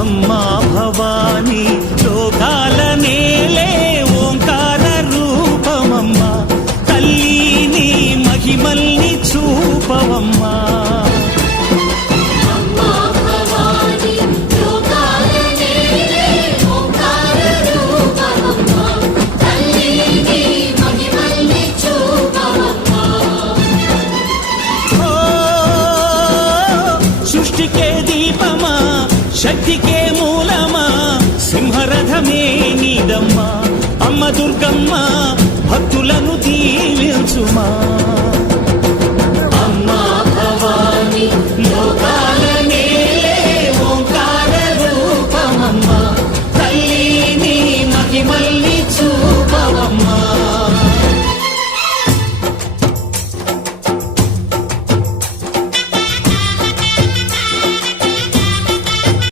అమ్మా భవాని లోకాల నేలే ఓంకార రూపమమ్మా తల్లి నీ మహిమల్ని చూపవమ్మా సృష్టికే దీపమా శక్తికే మూలమా సింహరథమే నీదమ్మా అమ్మ దుర్గమ్మ భక్తులను దీవించుమా